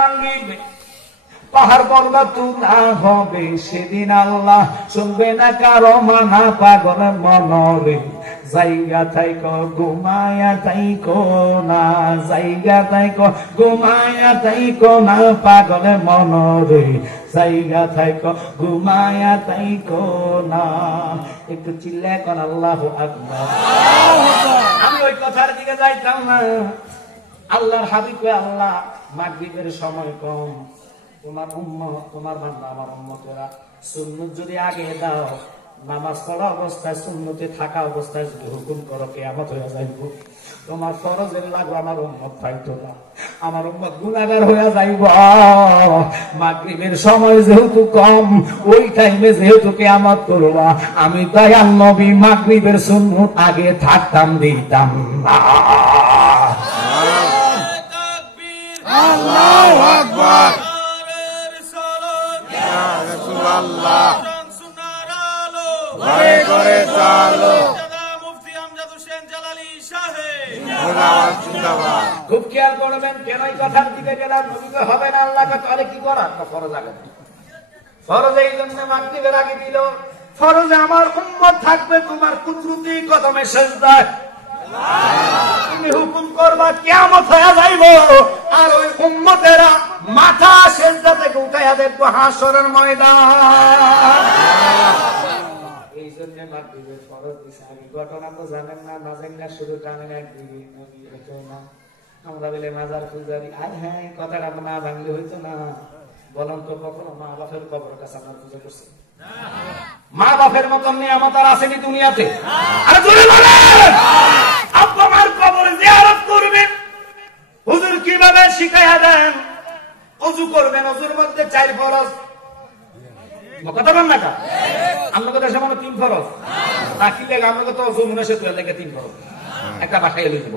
ভাঙিবে, পাহাড় পর্বত তুলা হবে, সেদিন আল্লাহ শুনবে না কারো মানা পাগল মনরে। জায়গা থাইকো ঘুমায়া থাইকো না, জায়গা থাইকো ঘুমায়া থাইকো না পাগল মনরে, জায়গা থাইকো ঘুমায়া থাইকো না। একটু চিল্লা কর আল্লাহু আকবার। আমি ওই কথার দিকে যাইতাম না। আল্লাহর হাবিব, আল্লাহ মাগরিবের সময় কম, তোমার উম্মত, তোমার বান্দা আমার উম্মতেরা সুন্নত যদি আগে দাও, নামাজ পড়া অবস্থায় সুন্নতে থাকা অবস্থায় যদি হুকুম করো, কিয়ামত হয়ে যাইব। তোমার ফরজের লাগো আমার উম্মত পাইতো না, আমার উম্মত গুনাহগার হয়ে যাইব। মাগরিবের সময় যেহেতু কম, ওই টাইমে যেহেতু কিয়ামত করবা, আমি দয়াল নবী মাগরিবের সুন্নত আগে থাকতাম দিতাম না। আল্লাহু আকবার। ঘরে ঘরে চালো খুব খেয়াল করবেন। কেন এই কথার দিকে গেলাম? নবীকে হবে না আল্লাহ তাহলে কি করার? ফরজ আগে, ফরজ এই জন্য মাগরিবের আগে দিল। ফরজে আমার উম্মত থাকবে তোমার কুদরতি কদমে সিজদায়, তুমি হুকুম করবা কিয়ামত হয়ে যাইব, আর ওই উম্মতেরা মাথা সিজদা থেকে উঠাইয়া দেখবো হাসরের ময়দান। এই জন্য মাগরিবের ফরজ দিছে আগে। ঘটনা তো জানেন না, না জানেন শুধু টানেন একদিকে, আমরা বলে মাজার পূজারি। আর হ্যাঁ, কথাটা না ভাঙলে হইতো না। বলুন তো, কখনো মা বাপের কবর কাছে আমরা পূজা করছি? মা বাপের মতন নিয়ামত আর আসেনি দুনিয়াতে? আর জোরে বলেন, আব্বা মার কবরে জিয়ারত করবেন। হুজুর কিভাবে শিখাইয়া দেন? ওযু করবেন, ওযুর মধ্যে 4 ফরজ। কথা বল না কা? আমরা কথা সামান্য 3 ফরজ। বাকি লেগে আমরা তো ওযু মনে সে তুলে লেগে 3 ফরজ। একটা বাসায় এলে দিব।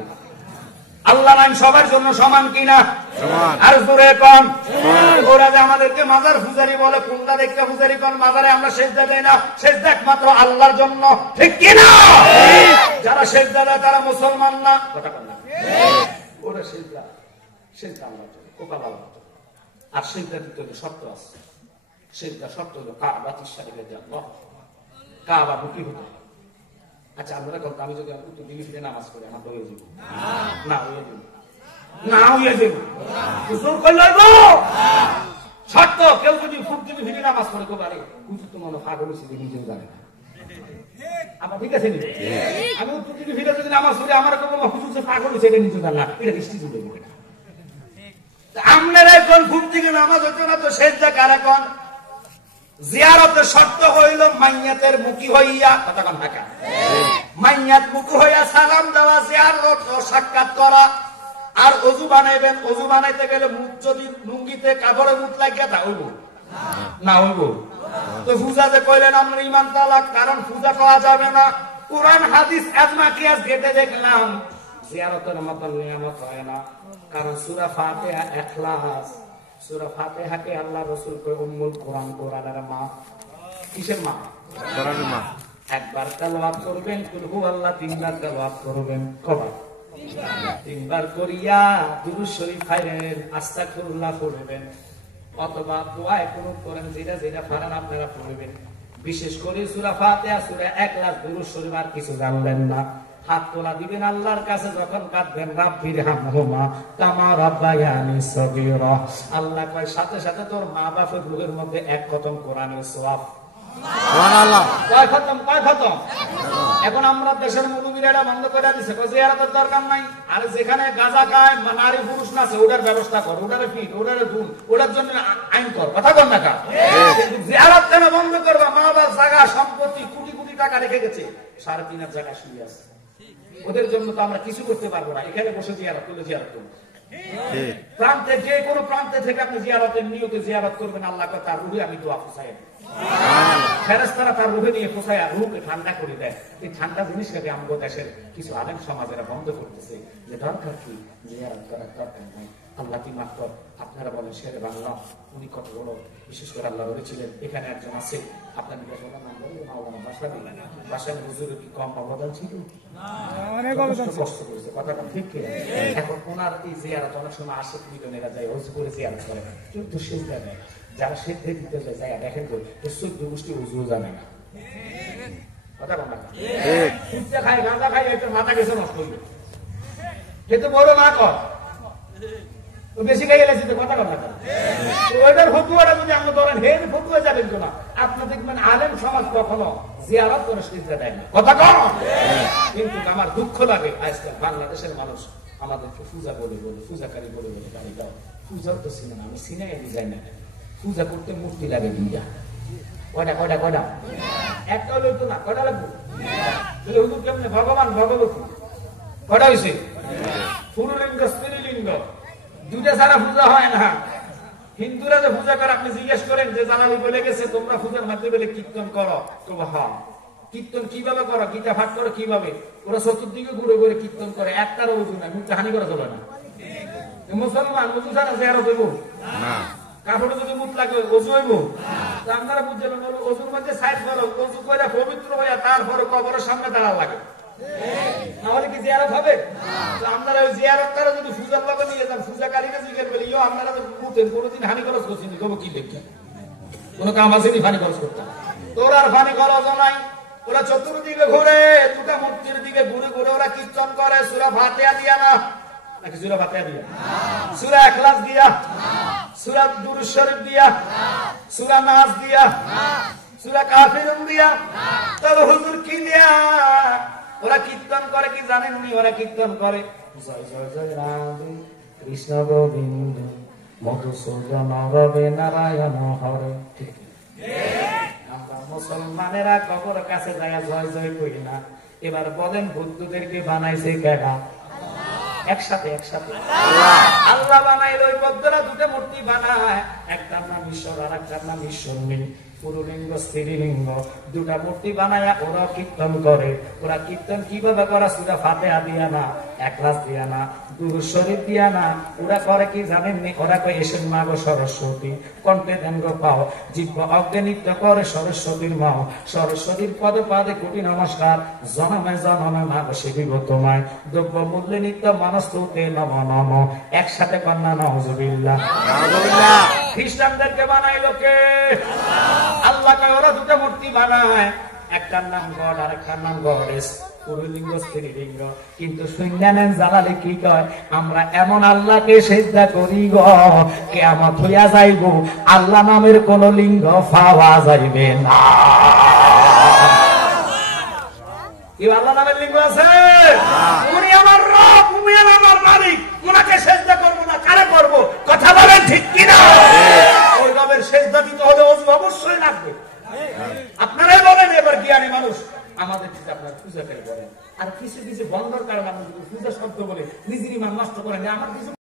আল্লাহর আইন সবার জন্য সমান কিনা? সমান। আর জোরে কোন? ওরা যে আমাদেরকে মাজার পূজারি বলে, কোনটা দেখতে পূজারি কোন? মাজারে আমরা সিজদা দেই না, সিজদা একমাত্র আল্লাহর জন্য, ঠিক কিনা? যারা সিজদা দেয় তারা মুসলমান না। কথা বল না? ওরা সিজদা, সিজদা আল্লাহর জন্য, কোপা আল্লাহর জন্য। আর সিজদা দিতে হলে শর্ত আছে। সিজদা শর্ত হলো কাবা শরীফে যে আল্লাহ, কাবা মুখী হতে। আচ্ছা, আমরা বলতো আমি যদি উত্তর দিকে ফিরে নামাজ পড়ি, আমার হয়ে যাবো না? হয়ে যাবো না? হয়ে যাবো। হুজুর কইলো গো শর্ত, কেউ যদি ফুট দিকে ফিরে নামাজ পড়ে কো পারে, হুজুর তো মনে পাগল হইছে, নিজেও জানে না। আবার ঠিক আছে নি? আমি উত্তর দিকে ফিরে যদি নামাজ পড়ি, আমার কোনো হুজুর যে পাগল হইছে এটা নিজেও জানে না, এটা দৃষ্টি দিবে। আপনারা এখন ফুট দিকে নামাজ হচ্ছে না, তো সেজদা কারা কোন? জিয়ারতের শর্ত হইল মাইয়াতের মুখী হইয়া, কথা কোন থাকা, মাইয়াত মুখী হইয়া সালাম দেওয়া, জিয়ারত ও সাক্ষাৎ করা। আর ওযু বানাইবেন, ওযু বানাইতে গেলে মুখ যদি লুঙ্গিতে কাপড়ে মুখ লাগিয়া তা হইব না? হইব। তো পূজা যে কইলেন আমরা ঈমান তালাক, কারণ পূজা করা যাবে না। কুরআন হাদিস আজমা কিয়াস ঘেটে দেখলাম জিয়ারতের মত নিয়ামত হয় না, কারণ সূরা ফাতিহা ইখলাস, সূরা ফাতিহাকে আল্লাহ রাসূল কয় উম্মুল কোরআন, কোরআনের মা। কিসের মা? কোরআনের মা। একবার তেলাওয়াত করবেন কুল হুয়াল্লাহ, 3 বার তেলাওয়াত করবেন। কবার? 3 বার করিয়া দুরূদ শরীফ পড়বেন, আস্তাগফিরুল্লাহ পড়বেন, অথবা দোয়ায়ে কুনুত করেন, যেটা যেটা পারেন আপনারা পড়বেন। বিশেষ করে সূরা ফাতিহা, সূরা ইখলাস, দুরূদ শরীফ আর কিছু জানলেন না। হাত তোলা দিবেন আল্লাহর কাছে, যখন কাঁদবেন রাব্বির হামহুমা কামা রাব্বায়ানি সগীরা। আল্লাহ কয় সাথে সাথে তোর মা বাপের রূহের মধ্যে 1 খতম কোরআনের সওয়াব। সুবহানাল্লাহ। কয় খতম? কয় খতম? এখন আমরা দেশের মুলুবিরা এটা বন্ধ করে দিছে, জিয়ারতের দরকার নাই। আর যেখানে গাঁজা খায় নারী পুরুষ নাচে, ওটার ব্যবস্থা কর, ওটারে ফিট, ওটারে ধুন, ওটার জন্য আইন কর। কথা কর না কা? কিন্তু জিয়ারত কেন বন্ধ করবা? মা বাবার জায়গা সম্পত্তি কোটি কোটি টাকা রেখে গেছে, 3.5 জায়গা শুয়ে আছে, ওদের জন্য তো আমরা কিছু করতে পারবো না। এখানে বসে জিয়ারত করলে জিয়ারত করবো। প্রান্তে, যে কোনো প্রান্তে থেকে আপনি জিয়ারতের নিয়তে জিয়ারত করবেন, আল্লাহ তার রূহে আমি দোয়া চাই। ফেরেশতারা তার রুহে নিয়ে পোষায় রুহকে ঠান্ডা করে দেয়। এই ঠান্ডা জিনিসটাকে আমাদের দেশের কিছু আলেম সমাজেরা বন্ধ করতেছে, যে দরকার কি জিয়ারত করার দরকার নাই, আল্লাহ কি মাত্র আপনারা বলেন শেরে বাংলা উনি কত বড় বিশেষ করে আল্লাহ বলেছিলেন। এখানে একজন আছে আপনার নাম বললেন মাওলানা বাসাবি, বাসাবি হুজুরের কি কম অবদান ছিল? কষ্ট করেছে, কথাটা ঠিক। এখন ওনার এই জিয়ারত অনেক সময় আশেক মিলনেরা যায় হজ করে জিয়ারত করে, কিন্তু সেজদা নেয়। যারা সেদ্ধে দিতে যায় দেখেন কই 14 গোষ্ঠী উজু জানে না, কথা বল না, সুদটা খায় গাঁজা খায়, এটা মাথা গেছে নষ্ট হইল, কিন্তু বড় না কর বেশি খাই গেলে কথা কথা ওইটার ফতুয়াটা যদি আমরা ধরেন হে ফতুয়া যাবেন তো না, আপনি দেখবেন আলেম সমাজ কখনো জিয়ারত করে সিজদা দেয় না, কথা কম। কিন্তু আমার দুঃখ লাগে আজকাল বাংলাদেশের মানুষ আমাদেরকে পূজা বলে বলে পূজাকারী বলে বলে গাড়ি দাও, পূজার তো সিনেমা আমি সিনেমায় ডিজাইন না, পূজা করতে মূর্তি লাগে দুইটা, কয়টা কয়টা কয়টা, একটা হলে তো না, কয়টা লাগবে হুজুর কেমনে ভগবান ভগবতী কয়টা হয়েছে, পুরুলিঙ্গ স্ত্রীলিঙ্গ দুইটা ছাড়া পূজা হয় না। হিন্দুরা যে পূজা করে আপনি জিজ্ঞেস করেন যে জালালি বলে গেছে তোমরা পূজার মাধ্যমে বলে কীর্তন করো, তো হ্যাঁ কীর্তন কিভাবে করো, গীতা পাঠ করো কিভাবে, ওরা চতুর্দিকে ঘুরে ঘুরে কীর্তন করে, একটারও উজু না, মুখটা হানি করা চলে না। মুসলমান উজু ছাড়া জিয়ারত হইব না, কাপড়ে যদি মুখ লাগে অজু হইব, আপনারা বুঝতে পারবেন অজুর মধ্যে সাইড করো, অজু করে পবিত্র হইয়া তারপরে কবরের সামনে দাঁড়া লাগে, নাহলে কি জিয়ারত হবে? আপনারা ওই জিয়ারত করে যদি পূজার লগে নিয়ে যান, পূজাকারীকে জিজ্ঞেস করি ইয়ো আপনারা মুখেন কোনোদিন হানি খরচ করছেন, কব কি লেখা কোন কাম আছে নি ফানি খরচ করতে, তোর আর ফানি খরচ নাই। ওরা চতুর্দিকে ঘুরে দুটা মূর্তির দিকে ঘুরে ঘুরে ওরা কীর্তন করে, সূরা ফাতিহা দিয়া না, নাকি সূরা ফাতিহা দিয়া, সূরা ইখলাস দিয়া, সূরা দুরূদ শরীফ দিয়া, সূরা নাস দিয়া, সূরা কাফিরুন দিয়া, তবে হুজুর কি দিয়া ওরা কীর্তন করে কি জানেন নি? ওরা কীর্তন করে জয় জয় জয় রাধে কৃষ্ণ গোবিন্দ মধুসূদন রবে নারায়ণ হরে। ঠিক আমরা মুসলমানেরা কবর কাছে যায় জয় জয় করি না। এবার বলেন বুদ্ধদেরকে বানাইছে কেডা? একসাথে একসাথে আল্লাহ বানাইল। ওই বৌদ্ধরা দুটো মূর্তি বানায়, একটার নাম ঈশ্বর আর একটার নাম ঈশ্বরনী, পুরুলিঙ্গ স্ত্রীলিঙ্গ, দুটা মূর্তি বানায় ওরা কীর্তন করে। ওরা কীর্তন কিভাবে করা? সূরা ফাতিহা দিয়া না, ইখলাস দিয়া না, দুরূদ শরীফ দিয়া না, ওরা করে কি জানেননি? ওরা কয় এসেন মা গো সরস্বতী, কণ্ঠে দেন গো পাও, জিহ্বা অগ্নি নৃত্য করে সরস্বতীর মাও, সরস্বতীর পদে পদে কোটি নমস্কার, জনমে জনমে মা গো সেবিব তোমায়, দ্রব্য মূল্যে নিত্য মানস্তুতে নম নম, একসাথে কন্যা নাউজুবিল্লাহ। খ্রিস্টানদেরকে বানাইলো কে? আল্লাহ কয় ওরা দুটো মূর্তি বানায়, একটার নাম গড আর একটার নাম গডেস, পুরুলিঙ্গ স্ত্রীলিঙ্গ। কিন্তু শুনলেন জালালি কি কয়? আমরা এমন আল্লাহকে সিজদা করি গো, কিয়ামত হইয়া যাইব আল্লাহ নামের কোন লিঙ্গ পাওয়া যাইবে না। কি আল্লাহ নামের লিঙ্গ আছে? উনি আমার রব, উনি আমার মালিক, উনাকে সিজদা করব না, কারে করব? কথা বলেন ঠিক কিনা? ওই রবের সিজদা দিতে হলে ওযু অবশ্যই লাগবে। আপনারাই বলেন এবার জ্ঞানী মানুষ আমাদের আপনার পূজা করে বলেন, আর কিছু কিছু বন্ধর কারণে আপনি পূজা শব্দ বলে নিজের ইমান নষ্ট করেন। আমার কিছু